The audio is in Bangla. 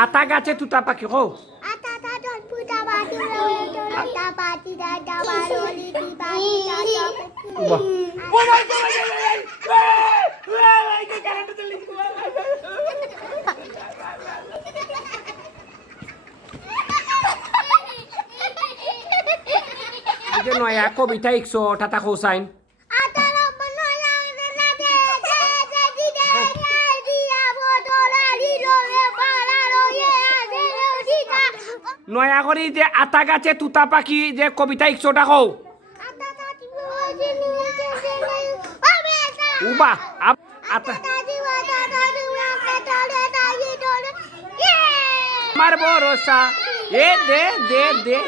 আতা গাছে তুতা পাখি কও নয়া কবিতা ইকশো টাটা খোসাইন নয়া করি যে আতা গাছে তুতা পাখি যে কবিতা ইকশোটা কও উবা আতা আমার ভরসা এ দে দে দে